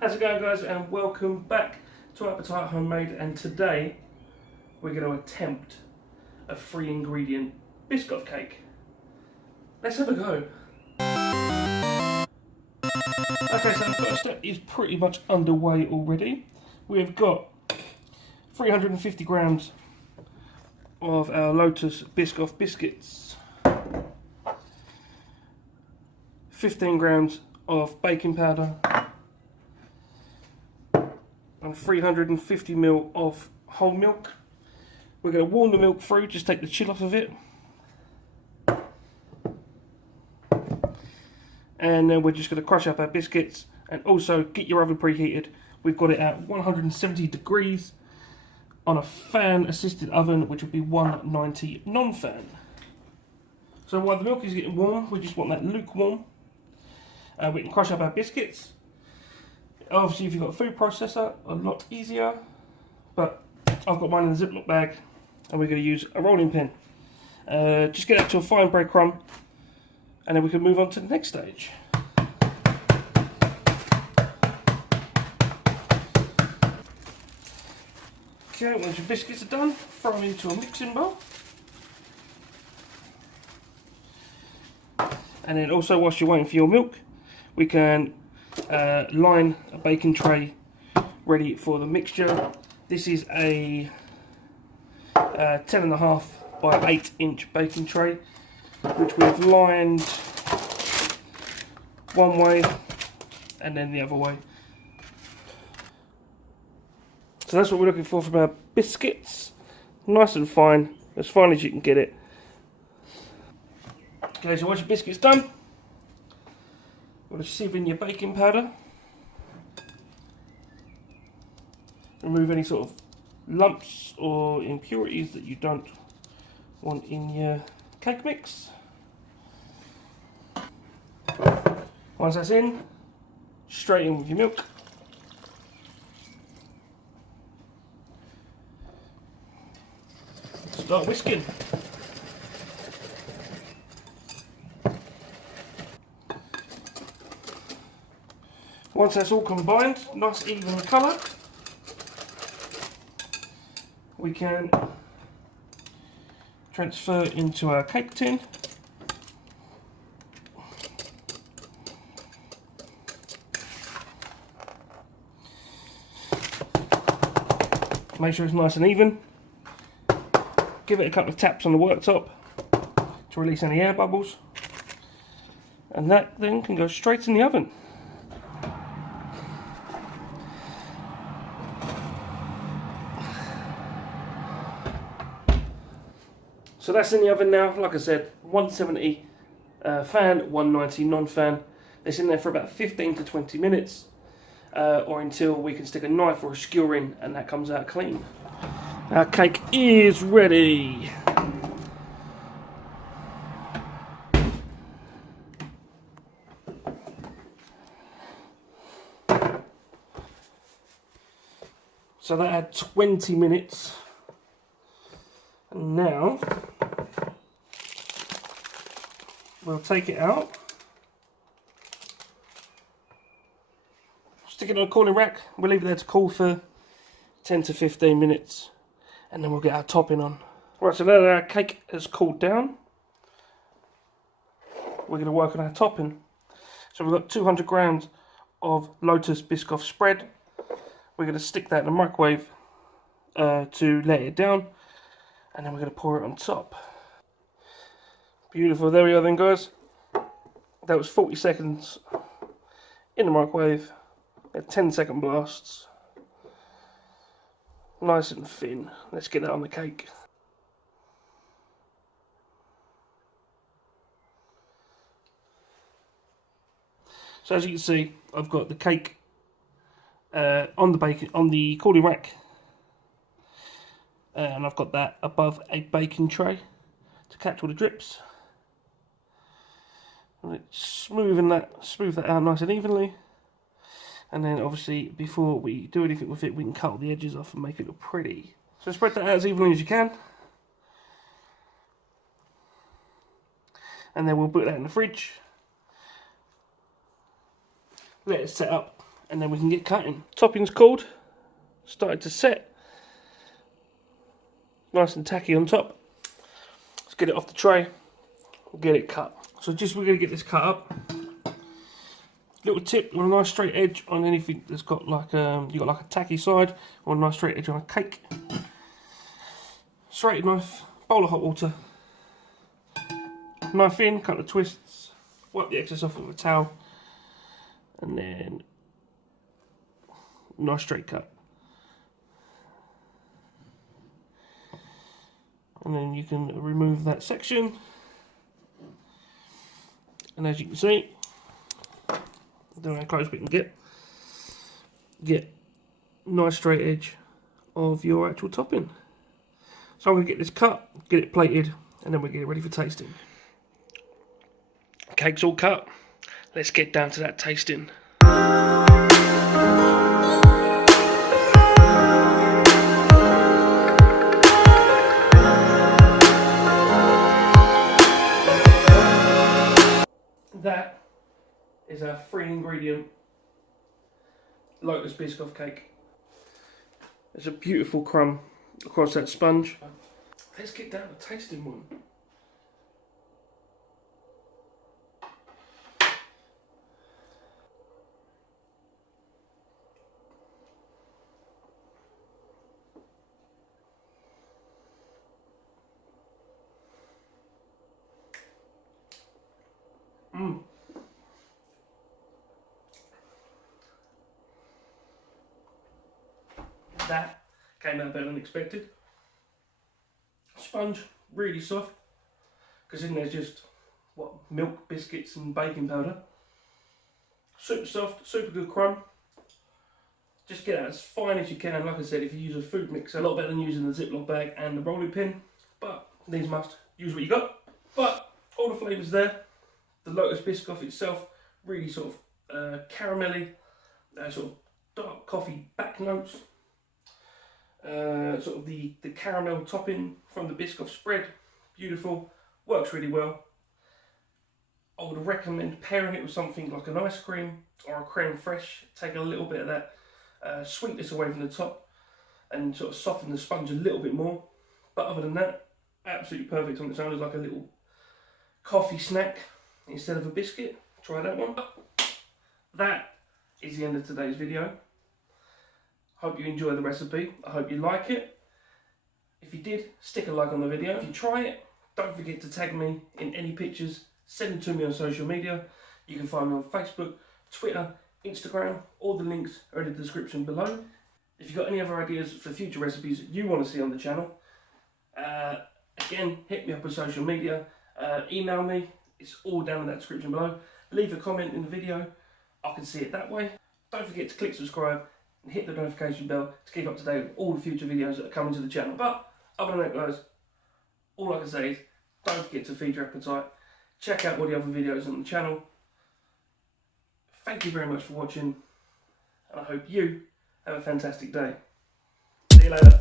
How's it going, guys, and welcome back to Appetite Homemade. And today we're going to attempt a 3-ingredient Biscoff cake. Let's have a go. Okay, so the first step is pretty much underway already. We've got 350 grams of our Lotus Biscoff biscuits, 15 grams of baking powder, and 350 ml of whole milk. We're going to warm the milk through, just take the chill off of it. And then we're just going to crush up our biscuits, and also get your oven preheated. We've got it at 170 degrees on a fan assisted oven, which would be 190 non-fan. So while the milk is getting warm, we just want that lukewarm. We can crush up our biscuits. Obviously, if you've got a food processor, a lot easier. But I've got mine in a Ziploc bag, and we're going to use a rolling pin. Just get that to a fine breadcrumb, and then we can move on to the next stage. Okay, once your biscuits are done, throw them into a mixing bowl. And then also, whilst you're waiting for your milk, we can line a baking tray ready for the mixture. This is a 10.5 by 8 inch baking tray, which we've lined one way and then the other way. So that's what we're looking for from our biscuits. Nice and fine as you can get it. Okay, so once your biscuit's done, you're going to sieve in your baking powder. Remove any sort of lumps or impurities that you don't want in your cake mix. Once that's in, straight in with your milk. Start whisking. Once that's all combined, nice even colour, we can transfer into our cake tin. Make sure it's nice and even. Give it a couple of taps on the worktop to release any air bubbles, and that then can go straight in the oven. So that's in the oven now. Like I said, 170 fan, 190 non-fan. It's in there for about 15 to 20 minutes, or until we can stick a knife or a skewer in and that comes out clean. Our cake is ready. So that had 20 minutes. And now we'll take it out, stick it on a cooling rack. We'll leave it there to cool for 10 to 15 minutes, and then we'll get our topping on. Right, so now that our cake has cooled down, we're going to work on our topping. So we've got 200 grams of Lotus Biscoff Spread. We're going to stick that in the microwave to let it down, and then we're going to pour it on top. Beautiful. There we are then, guys. That was 40 seconds in the microwave at 10-second blasts. Nice and thin. Let's get that on the cake. So as you can see, I've got the cake on the cooling rack, and I've got that above a baking tray to catch all the drips. And smooth that out nice and evenly. And then obviously before we do anything with it, we can cut all the edges off and make it look pretty. So spread that out as evenly as you can. And then we'll put that in the fridge. Let it set up and then we can get cutting. Topping's cooled, started to set. Nice and tacky on top. Let's get it off the tray, we'll get it cut. So we're going to get this cut up. Little tip, you want a nice straight edge on anything that's got like you got like a tacky side, or a nice straight edge on a cake. Serrated knife, bowl of hot water, knife in, couple of twists, wipe the excess off with a towel, and then nice straight cut. And then you can remove that section, and as you can see, I don't know how close we can get nice straight edge of your actual topping. So I'm going to get this cut, get it plated, and then we'll get it ready for tasting. Cake's all cut, let's get down to that tasting. That is our 3-ingredient Lotus Biscoff cake. There's a beautiful crumb across that sponge. Let's get down to tasting one. That came out better than expected. Sponge, really soft, because in there's just, what, milk, biscuits and baking powder. Super soft, super good crumb. Just get it as fine as you can. Like I said, if you use a food mixer, a lot better than using the Ziploc bag and the rolling pin, but these must use what you got. But all the flavours there. The Lotus Biscoff itself, really sort of caramelly, sort of dark coffee back notes. Sort of the caramel topping from the Biscoff Spread, beautiful, works really well. I would recommend pairing it with something like an ice cream or a creme fraiche. Take a little bit of that sweetness away from the top and sort of soften the sponge a little bit more. But other than that, absolutely perfect on its own as like a little coffee snack instead of a biscuit. Try that one. That is the end of today's video. Hope you enjoy the recipe. I hope you like it. If you did, stick a like on the video. If you try it, don't forget to tag me in any pictures. Send them to me on social media. You can find me on Facebook, Twitter, Instagram. All the links are in the description below. If you've got any other ideas for future recipes you want to see on the channel, again, hit me up on social media. Email me. It's all down in that description below. Leave a comment in the video. I can see it that way. Don't forget to click subscribe and hit the notification bell to keep up to date with all the future videos that are coming to the channel. But other than that, guys, all I can say is don't forget to feed your appetite. Check out all the other videos on the channel. Thank you very much for watching, and I hope you have a fantastic day. See you later.